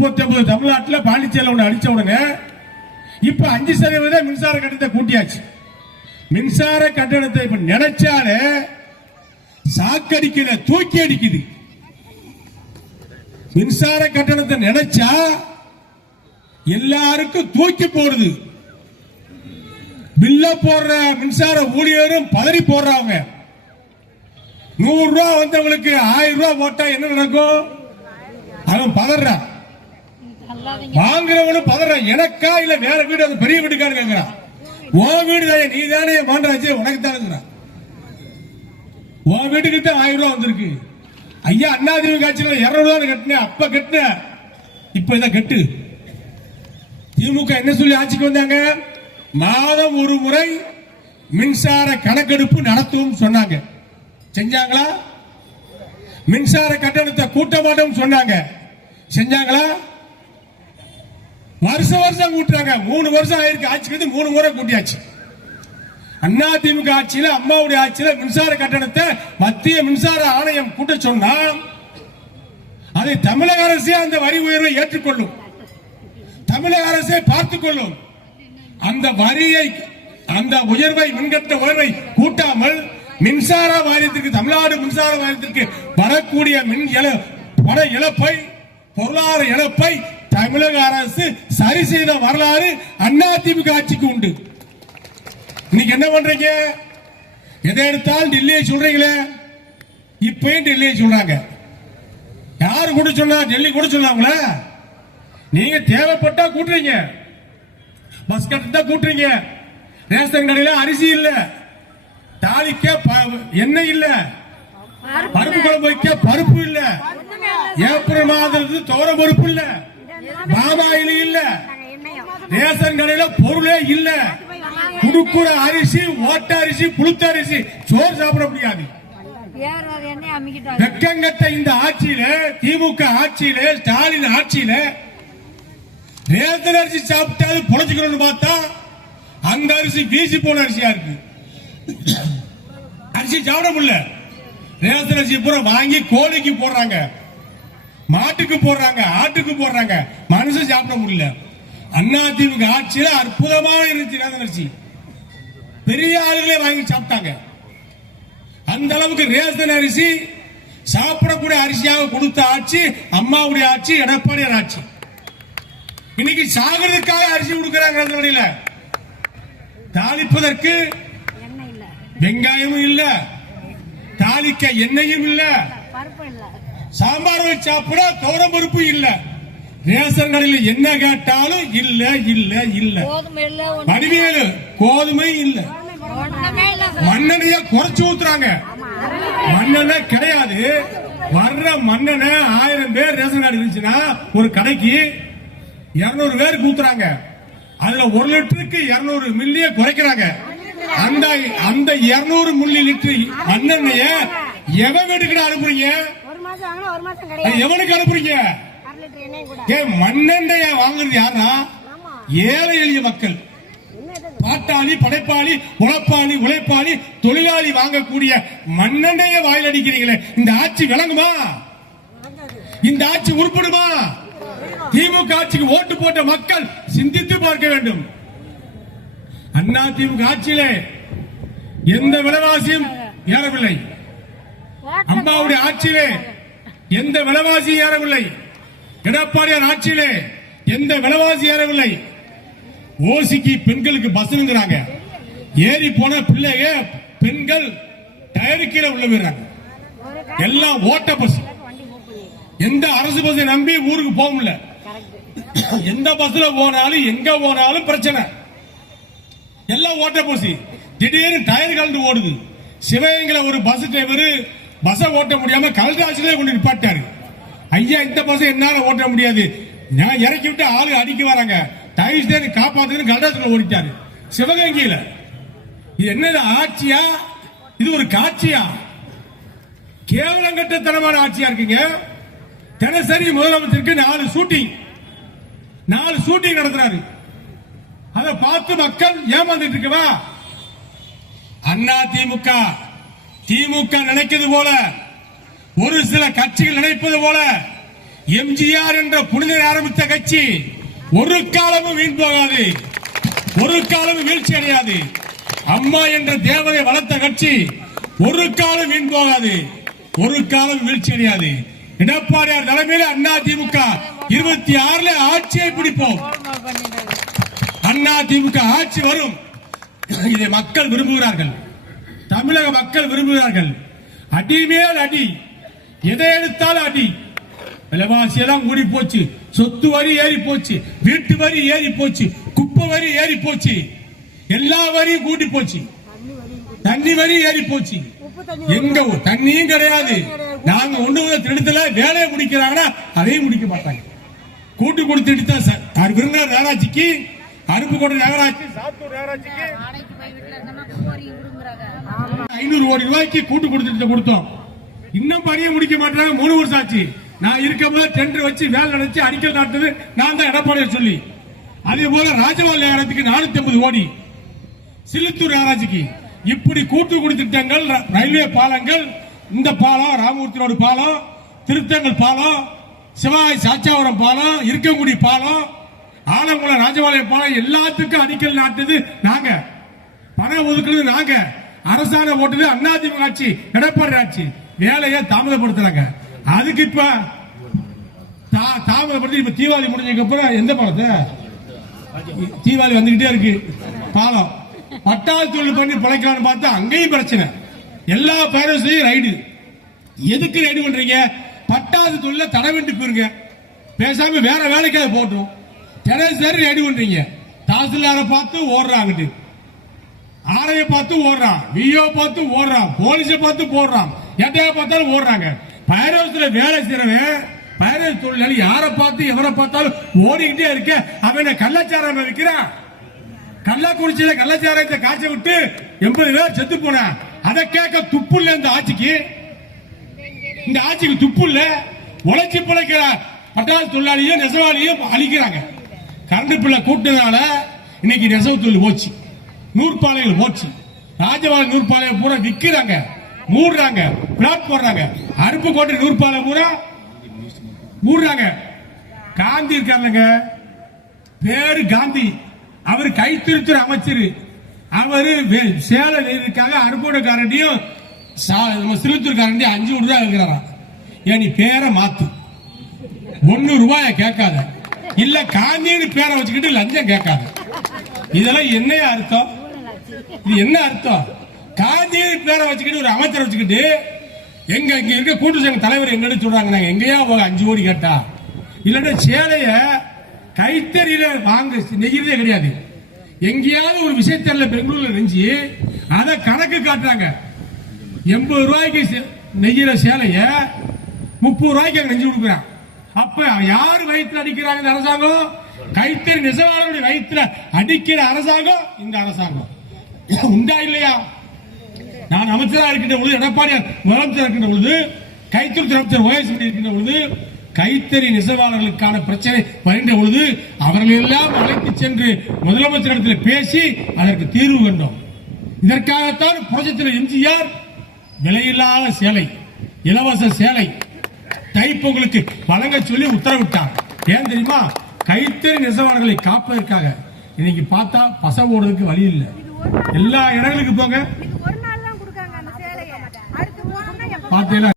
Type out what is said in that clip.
39 தமிழ்நாட்டில் பாண்டிச்சேரியில் ஒன்று அடிச்ச உடனே இப்ப 5% மின்சார கட்டணத்தை கூட்டியாச்சு. மின்சார கட்டணத்தை இப்ப நினைச்சாலே சாக்கடிக்கிற தூக்கி அடிக்குது. மின்சார கட்டணத்தை நினைச்சா எல்லாருக்கும் தூக்கி போடுது. பில்ல போடுற மின்சார ஊழியரும் பதறி போடுறாங்க. 100 ரூபாய் வந்தவங்களுக்கு 1000 ரூபாய் போட்டா என்ன நடக்கும்? அவன் பதறான், வாங்குறவனும் பதறான். எனக்கா இல்ல வேற வீடு, அது பெரிய வீட்டுக்காரன் கேட்கிறான். உன் வீடு தான், நீ தானே மாண்டாச்சு, உனக்கு தான். உன் வீட்டுக்கு தான் 1000 ரூபாய் வந்திருக்கு. ஐயா அதிமுக ஆட்சியில் 200 ரூபாய் கட்டின, அப்ப கட்டின, இப்ப இதை கட்டு. திமுக என்ன சொல்லி ஆட்சிக்கு வந்தாங்க? மாதம் ஒரு முறை மின்சார கணக்கெடுப்பு நடத்தும் சொன்னாங்க. செஞ்சாங்களா? மின்சார கட்டணத்தை கூட்ட மாட்டோம் சொன்னாங்க. செஞ்சாங்களா? வருஷம் வருஷம் கூட்டுறாங்க. 3 வருஷம் ஆயிருக்கு ஆட்சிக்கு, 3 முறை கூட்டியாச்சு. அதிமுக ஆட்சியில, அம்மாவுடைய ஆட்சியில மின்சார கட்டணத்தை மத்திய மின்சார ஆணையம் கூட்ட சொன்னா அதை தமிழக அரசே அந்த வரி உயர்வை ஏற்றுக்கொள்ளும், தமிழக அரசே பார்த்துக் கொள்ளும். அந்த வரியை, அந்த உயர்வை, மின்கட்ட உயர்வை கூட்டாமல் மின்சார வாரியத்திற்கு, தமிழ்நாடு மின்சார வாரியத்திற்கு வரக்கூடிய பண இழப்பை, பொருளாதார இழப்பை தமிழக அரசு சரி செய்த வரலாறு அதிமுக ஆட்சிக்கு உண்டு. இன்னைக்கு என்ன பண்றீங்க? எதை எடுத்தாலும் டெல்லியை சொல்றீங்களே, இப்பயும் டெல்லியை சொல்றாங்க. யாரு கூட சொன்னா? டெல்லி கூட சொன்னாங்களா? நீங்க தேவைப்பட்டா கூட்டுறீங்க, பஸ் கட்டணத்தை கூட்டுறீங்க, ரேஷன் கடையில அரிசி இல்ல, தாளிக்க எண்ணெய் இல்ல, பருப்பு குழம்பு வைக்க பருப்பு இல்ல, ஏப்ரல் மாதத்துக்கு துவரம் பருப்பு இல்ல, பாமாயில் இல்ல, ரேஷன் கடையில பொருளே இல்ல, குடுக்குற அரிசி, ஓட்ட அரிசி, புழுத்த அரிசி, சோறு சாப்பிட முடியாது. வெக்கங்கட்ட இந்த ஆட்சியில, திமுக ஆட்சியில, ஸ்டாலின் ஆட்சியில ரேஷன் அரிசி சாப்பிட்டாலும் பொழைச்சுக்கணும்னு பார்த்தா அந்த அரிசி வீசி போன அரிசியா இருக்கு. அரிசி சாப்பிட முடியல. ரேஷன் அரிசி பூரா வாங்கி கோழிக்கு போடுறாங்க, மாட்டுக்கு போடுறாங்க, ஆட்டுக்கு போடுறாங்க, மனுஷன் சாப்பிட முடியல. அதிமுக ஆட்சியில அற்புதமாக இருந்துச்சு ரேஷன் அரிசி. பெரிய ஆளுகளே வாங்கி சாப்பிட்டாங்க. அந்த அளவுக்கு ரேஷன் அரிசி சாப்பிடக்கூடிய அரிசியாக கொடுத்த ஆட்சி அம்மாவுடைய ஆட்சி, எடப்பாடியார் ஆட்சி. இன்னைக்கு சாகிறதுக்காக அரிசி கொடுக்கிறாங்க. தாளிப்பதற்கு வெங்காயமும் இல்ல, தாளிக்க எண்ணெயும் இல்ல, சாம்பார் வச்சு சாப்பிட துவரம் பருப்பு இல்ல, ரேஷன் கடையில் என்ன கேட்டாலும் இல்ல இல்ல இல்ல. வடிவேலு கோதுமை இல்ல, மண்ணெண்ணைய குறைச்சு ஊத்துறாங்க. மண்ணெண்ணெய் கிடையாது. வர்ற மண்ணெண்ணெய் 1000 பேர் ரேஷன் கார்டு இருந்துச்சுன்னா ஒரு கடைக்கு 200 பேருக்கு ஊத்துறாங்க. அதுல 1 லிட்டருக்கு 200 மில்லிய குறைக்கிறாங்க. அந்த 200 மில்லி லிட்டர் மண்ணெண்ணெய எவன் வீட்டுக்கு அனுப்புறீங்க? எவனுக்கு அனுப்புறீங்க? மண்ணெண்ணெய வாங்குறது யாரா? ஏழை எளிய மக்கள், பாட்டாளி, படைப்பாளி, உழைப்பாளி, உழைப்பாளி, தொழிலாளி வாங்கக்கூடிய மண்ணெண்ணெய வாயில் அடிக்கிறீங்களே, இந்த ஆட்சி விளங்குமா? இந்த ஆட்சி உருப்படுமா? திமுக ஆட்சிக்கு ஓட்டு போட்ட மக்கள் சிந்தித்து பார்க்க வேண்டும். அதிமுக ஆட்சியிலே எந்த விலைவாசியும் ஏறவில்லை. அம்மாவுடைய ஆட்சியிலே எந்த விலைவாசியும் ஏறவில்லை. எடப்பாடியார் ஆட்சியிலே எந்த விலைவாசி ஏறவில்லை. ஓசிக்கு பெண்களுக்கு பஸ்ங்கிறாங்க, ஏறி போன பிள்ளைங்க பெண்கள் டயருக்கீழ உள்ள போயிடுறாங்க. எல்லாம் ஓட்ட பஸ். எந்த அரசு பஸ்ஸை நம்பி ஊருக்கு போக முடியல. எந்த பஸ்ல போனாலும் எங்க போனாலும் பிரச்சனை. எல்லாம் ஓட்ட பஸ். திடீர்னு டயர் கலந்து ஓடுது. சிவகங்கையில ஒரு பஸ் டிரைவர் பஸ் ஓட்ட முடியாம கல்ராசிலே கொண்டு நிப்பாட்டாரு. ஐயா, இந்த பஸ் என்னால ஓட்ட முடியாது, நான் இறக்கி விட்டு ஆளு அடிக்க வராங்க, தயவு காப்பாத்து கல்ராசில ஓடிட்டாரு சிவகங்கையில. இது என்ன ஆட்சியா? இது ஒரு காட்சியா? கேவலங்கட்டத்தனமான ஆட்சியா இருக்குங்க. தினசரி முதலமைச்சருக்கு 4 ஷூட்டிங் நடத்துறாரு. அதை பார்த்து மக்கள் ஏமாந்துட்டு இருக்கவா? திமுக நினைக்கிறது போல, ஒரு சில கட்சிகள் நினைப்பது போல எம்ஜிஆர் என்ற புனிதர் ஆரம்பித்த கட்சி ஒரு காலமும் வீண் போகாது, ஒரு காலமும் வீழ்ச்சி அடையாது. அம்மா என்ற தேவதை வளர்த்த கட்சி ஒரு காலம் வீண் போகாது, ஒரு காலம் வீழ்ச்சி அடையாது. எடப்பாடியார் தலைமையில் அண்ணா திமுக 26 ஆட்சியை பிடிப்போம். அண்ணா திமுக ஆட்சி வரும். இதை மக்கள் விரும்புகிறார்கள், தமிழக மக்கள் விரும்புகிறார்கள். அடிமேல் அடி, எதை எடுத்தாலும் அடி. விலைவாசி எல்லாம் கூடி போச்சு, சொத்து வரி ஏறி போச்சு, வீட்டு வரி ஏறி போச்சு, குப்பை வரி ஏறி போச்சு, எல்லா வரியும் கூட்டி போச்சு, தண்ணி வரி ஏறி போச்சு. எங்க தண்ணியும் கிடையாது. நாங்க ஒண்ணு திட்டத்துல வேலையை முடிக்கிறாங்கன்னா அதையும் முடிக்க மாட்டாங்க. கூட்டு கொடுத்துட்டு தான் சார் விருந்தினர் நகராட்சிக்கு, அருப்புக்கோட்டை நகராட்சி, சாத்தூர் நகராட்சிக்கு 500 கோடி ரூபாய்க்கு கூட்டு கொடுத்துட்டு கொடுத்தோம். இன்னும் பணியை முடிக்க மாட்டாங்க. 3 வருஷம் ஆச்சு. நான் இருக்கும்போது டெண்டர் வச்சு வேலை நடத்தி அடிக்கல் நாட்டது நான் தான், எடப்பாடியார் சொல்லி. அதே போல ராஜபால் நகரத்துக்கு 450 கோடி, சிலுத்தூர் நகராட்சிக்கு இப்படி கூட்டு திட்டங்கள், ரயில்வே பாலங்கள், இந்த பாலம், ராமூர்த்தி ரோடு பாலம், திருத்தங்கல் பாலம், சிவாஜி சாச்சாவரம் பாலம், இருக்கங்குடி பாலம், ஆலங்குளம் ராஜபாளையம் பாலம் எல்லாத்துக்கும் அடிக்கல் நாட்டது நாங்க, பணம் ஒதுக்குறது நாங்க, அரசாங்கம் போட்டது அதிமுக ஆட்சி, எடப்பாடி ஆட்சி. வேலையை தாமதப்படுத்துறாங்க. அதுக்கு இப்ப தாமதப்படுத்தி இப்ப தீபாவளி முடிஞ்சதுக்கு அப்புறம் எந்த பாலத்தை, தீபாவளி வந்துகிட்டே இருக்கு, பாலம் பட்டாசு தொழில் பண்ணி பிழைக்கலான்னு பார்த்தா அங்கேயும் பிரச்சனை. எல்லா பேரண்ட்ஸையும் ரைடு. எதுக்கு ரைடு பண்றீங்க? பட்டாசு தொழில தடை வேண்டி போயிருங்க, பேசாம வேற வேலைக்காக போட்டோம். தினசரி ரைடு பண்றீங்க. தாசில்தாரை பார்த்து ஓடுறாங்க, ஆரைய பார்த்து ஓடுறான், விஓ பார்த்து ஓடுறான், போலீஸை பார்த்து போடுறான், எட்டையை பார்த்தாலும் ஓடுறாங்க. பைரவத்துல வேலை செய்யறவன், பைரவ தொழிலாளி யாரை பார்த்து எவரை பார்த்தாலும் ஓடிக்கிட்டே இருக்க. அவன் கள்ளச்சாரம் விற்கிறான். கள்ளக்குறிச்சியில கள்ளச்சாரத்தை காய்ச்ச விட்டு 80 பேர் செத்து போன. அதை கேட்க துப்பு இல்ல இந்த ஆட்சிக்கு. இந்த ஆட்சிக்கு துப்பு இல்ல. உழைச்சி பிழைக்கிற பட்டாள தொழிலாளியும் நெசவாளியும் அழிக்கிறாங்க. கரண்ட் பிள்ளை கூட்டினால இன்னைக்கு நெசவு தொழில் போச்சு, நூற்பாலைகள் போச்சு. ராஜபாளையம் நூற்பாலையை பூரா விற்கிறாங்க, மூடுறாங்க, பிளாட் போடுறாங்க. அருப்புக்கோட்டை நூற்பாலை பூரா மூடுறாங்க. காந்தி இருக்காருங்க, பேரு காந்தி, அவர் கைத்திருத்துறை அமைச்சர். அவரு சேலம் இருக்காங்க, அருப்புக்கோட்டைக்காரண்டியும் சிறுத்தூர்காரண்டியும் 5 கோடி ரூபாய் இருக்கிறாராம். ஏன் நீ பேரை மாத்து, 1 ரூபாய கேட்காத, இல்ல காந்தின்னு பேரை வச்சுக்கிட்டு லஞ்சம் கேட்காத. இதெல்லாம் என்னைய அர்த்தம்? இது என்ன அர்த்தம்? காந்தி பேரை வச்சுக்கிட்டு ஒரு அமைச்சர் வச்சுக்கிட்டு எங்க இங்க இருக்க கூட்டு சங்க தலைவர் எங்க சொல்றாங்க, நாங்க எங்கேயா போக 5 கோடி கேட்டா, இல்லன்னா சேலைய கைத்தறியில வாங்க நெய்யறதே கிடையாது. எங்கேயாவது ஒரு விஷயத்தல பெங்களூர்ல நெஞ்சு அதை கணக்கு காட்டுறாங்க. 80 ரூபாய்க்கு நெய்யற சேலைய 30 ரூபாய்க்கு நெஞ்சு கொடுக்குறான். அப்ப யாரு வயிற்றுல அடிக்கிறாங்க இந்த அரசாங்கம்? கைத்தறி நெசவாளர்களுடைய வயிற்றுல அடிக்கிற அரசாங்கம் இந்த அரசாங்கம். உண்டா இல்லையா? நான் அமைச்சராக இருக்கின்ற பொழுது, எடப்பாடியார் முதலமைச்சர் இருக்கின்ற பொழுது, கைத்தறி அமைச்சர் ஓஎஸ் இருக்கின்ற பொழுது, கைத்தறி நெசவாளர்களுக்கான பிரச்சனை வருகின்ற பொழுது அவர்கள் எல்லாம் அழைத்து சென்று முதலமைச்சரிடத்தில் பேசி அதற்கு தீர்வு கண்டோம். இதற்காகத்தான் புரட்சித்தலைவர் எம்ஜிஆர் விலையில்லாத சேலை, இலவச சேலை தைப்பொங்கலுக்கு வழங்க சொல்லி உத்தரவிட்டார். ஏன் தெரியுமா? கைத்தறி நெசவாளர்களை காப்பதற்காக. இன்னைக்கு பார்த்தா பச போடுறதுக்கு வழி இல்லை. எல்லா இடங்களுக்கு போங்க, பார்த்தீங்களா?